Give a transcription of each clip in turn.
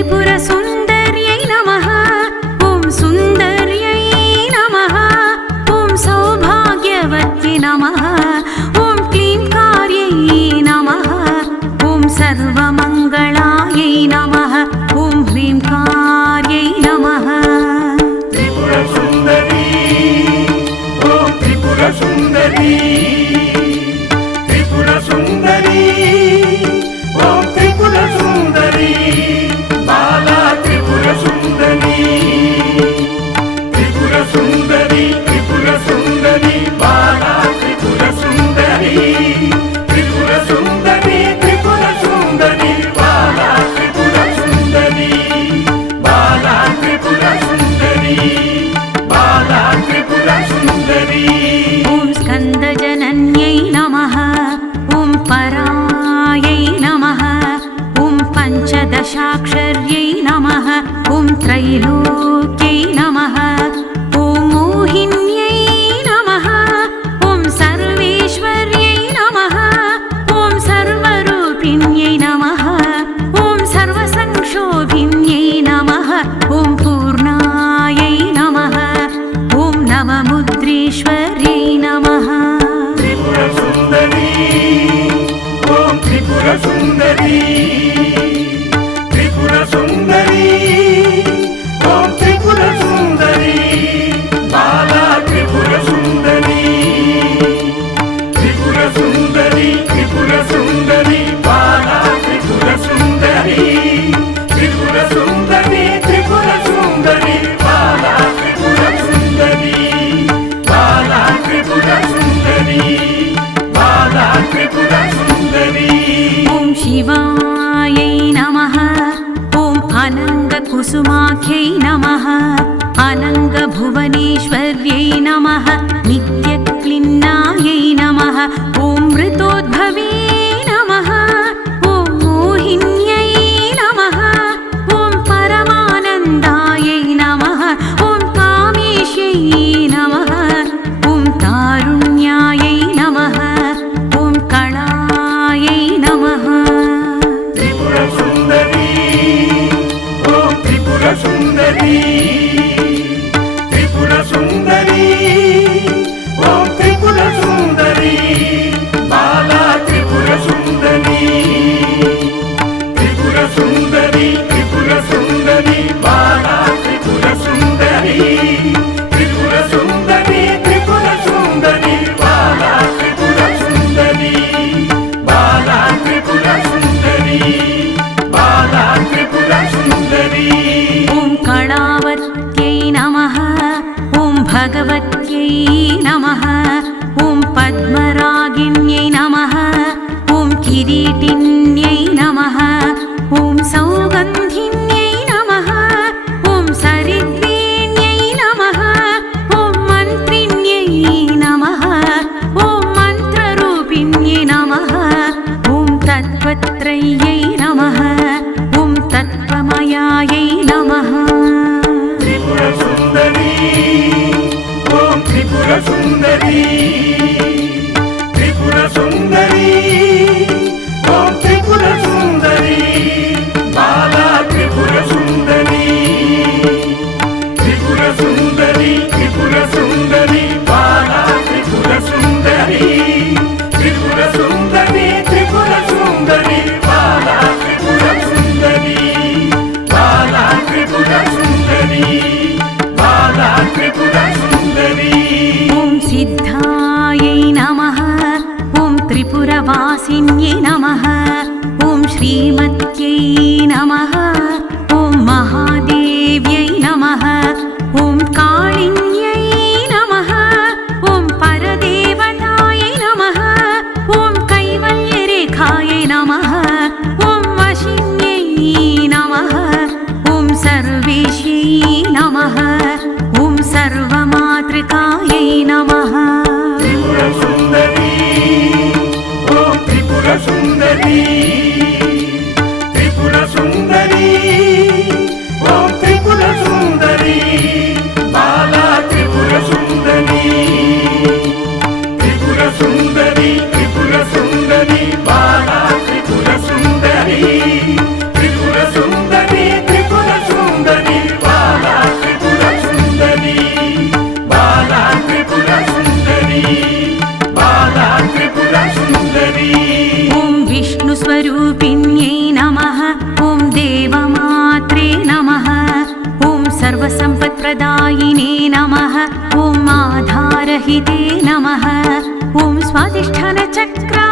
திரிபுர சுந்தரியை நமஹா ஓம் சுந்தரியை நமஹா ஓம் சௌபாகியவத்தை நமஹா ஓம் க்ளீம் காரியை நமஹா ஓம் சர்வமங்களாயை நமஹா ஓம் ஹ்ரீம் காரியை நமஹா திரிபுர சுந்தரி ஓம் திரிபுர சுந்தரி திரிபுர சுந்தரி సుందరి త్రిపుర సుందరి బాలా की नमः ॐ पद्मरागिण्यै नमः ॐ किरीटिन्यै नमः ॐ सौगन्धिन्यै नमः ॐ सरिद्रीण्यै नमः ॐ मन्त्रिण्यै नमः ॐ मन्त्ररूपिण्यै नमः ॐ तत्त्वत्रय्यै 家乡的土地。नमः। ॐ आधारहिते नमः। ॐ स्वातिष्ठनचक्र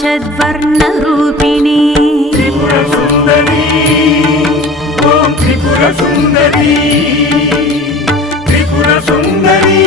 षड्वर्णरूपिणी त्रिपुरसुन्दरी ॐ त्रिपुरसुन्दरी त्रिपुरसुन्दरी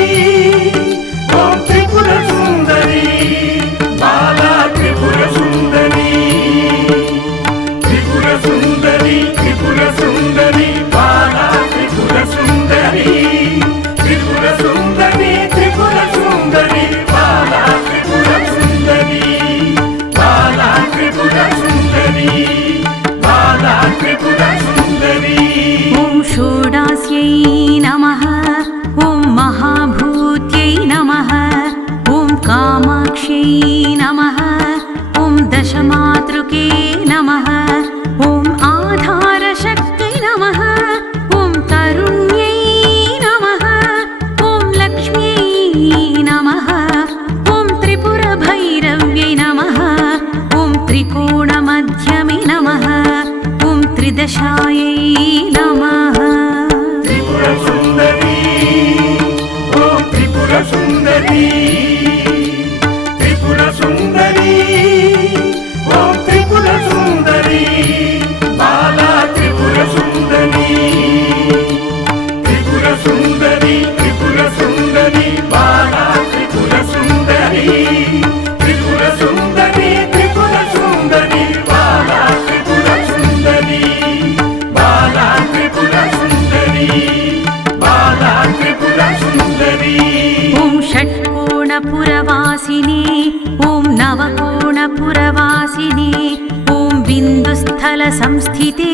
संस्थिते।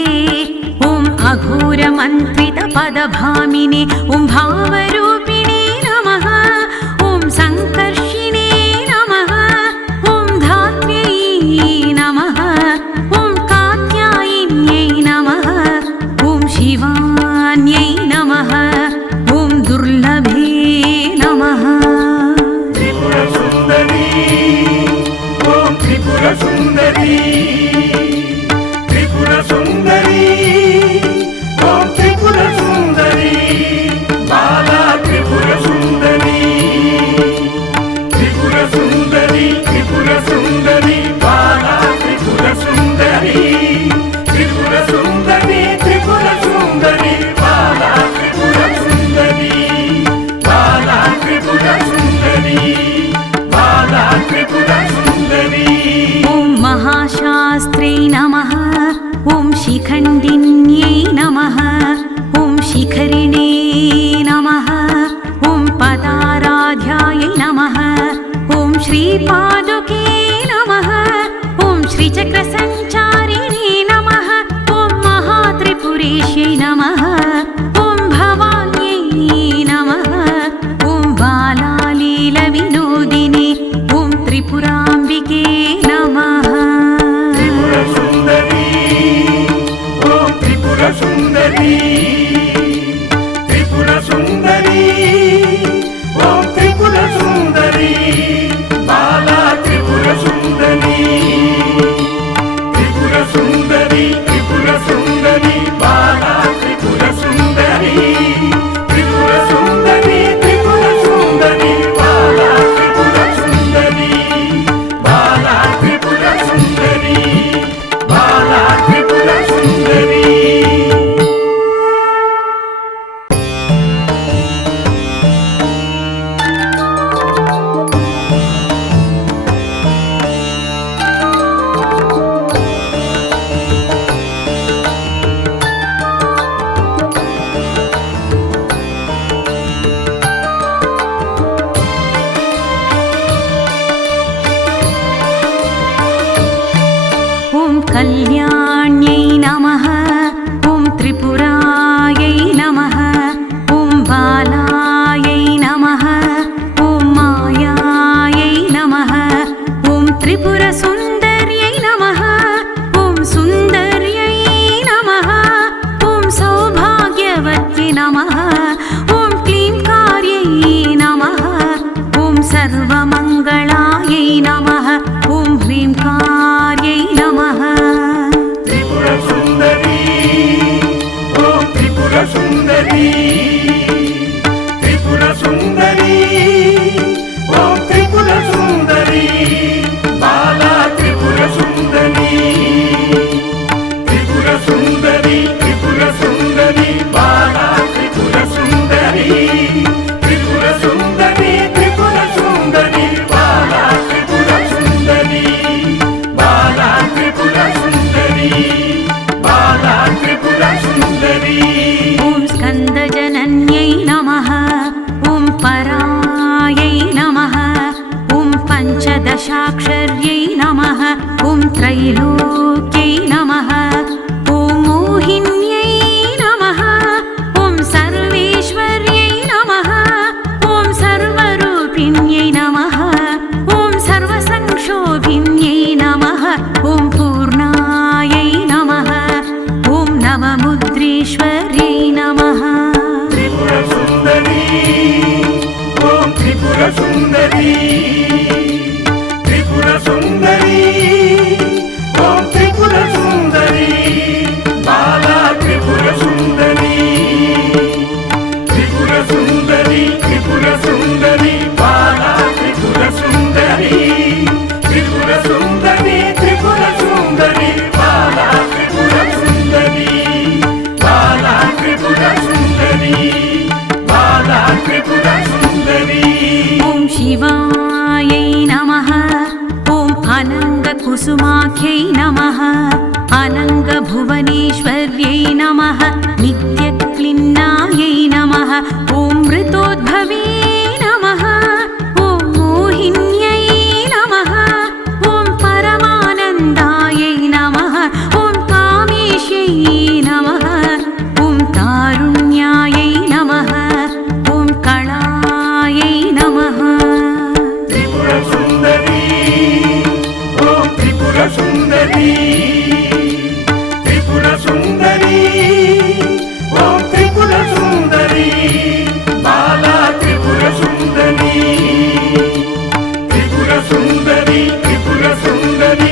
ॐ अघोरमन्त्रितपदभामिनि। ॐ भावरु நாமா ಬಾಗಿಲು త్రిపుర సుందరి త్రిపుర సుందరి ఓ త్రిపుర సుందరి బాలా త్రిపుర సుందరి త్రిపుర సుందరి త్రిపుర సుందరి.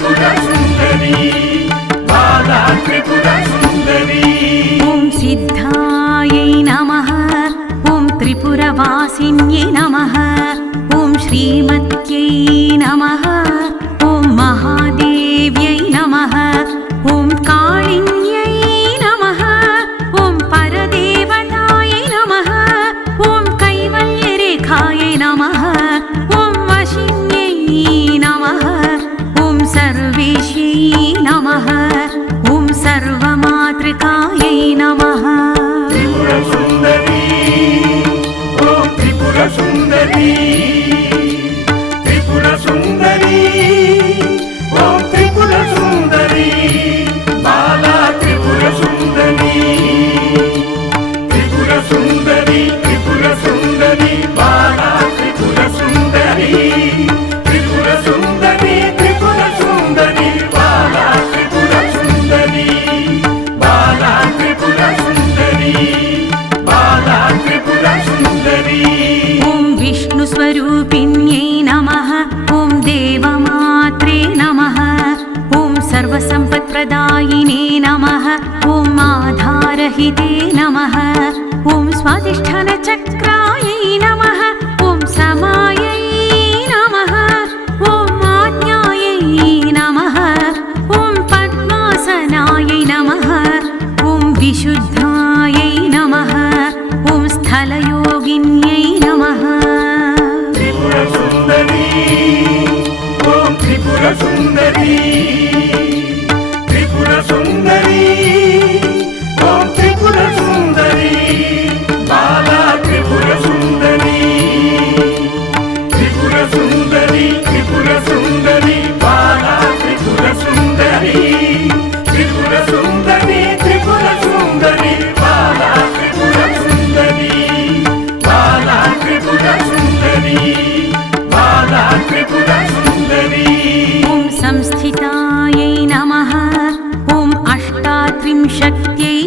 త్రిపుర సుందరి బాలా త్రిపుర సుందరి. ఓం సిద్ధాయై నమ ఓం శ్రీమత్యై నమ. सुंदरी. शुद्ध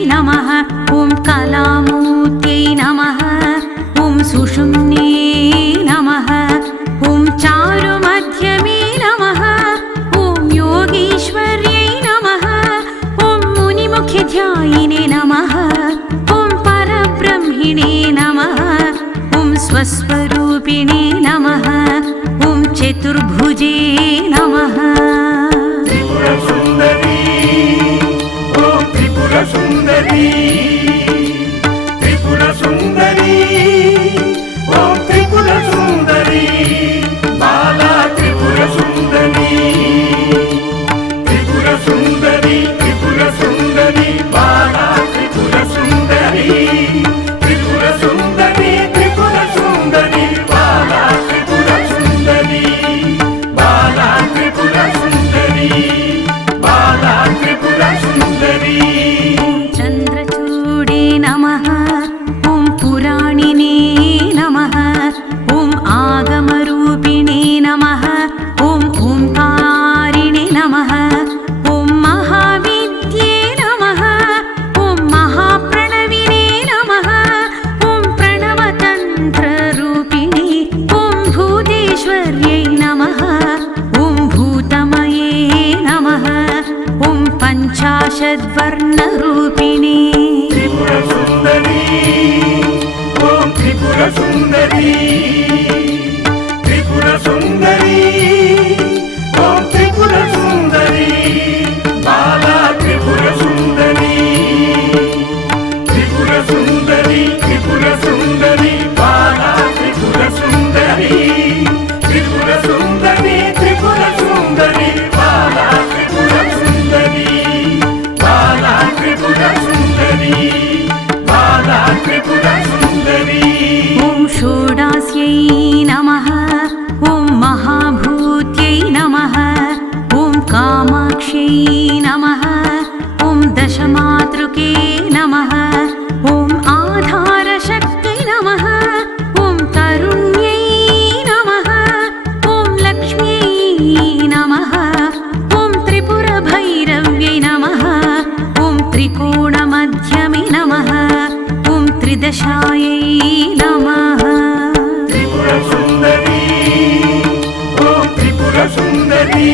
நம ஓம் கலாம். You. சுந்தரி ఛాయై నమ. త్రిపుర త్రిపుర సుందరీ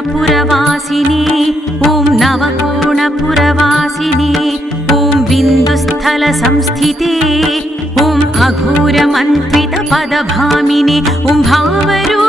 त्रिपुरपुरवासिनी ॐ नवकोणपुरवासिनी ॐ बिन्दुस्थलसंस्थिते ॐ अघोरमन्त्रितपदभामिनि ॐ भावरू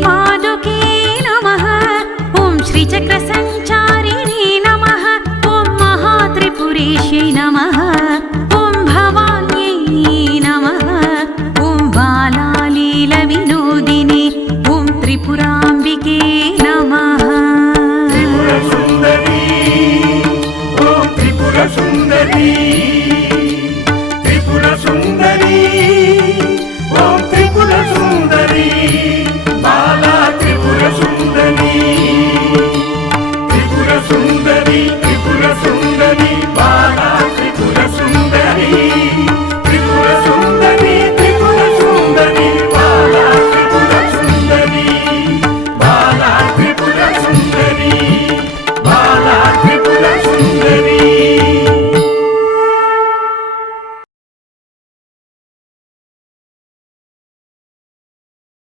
my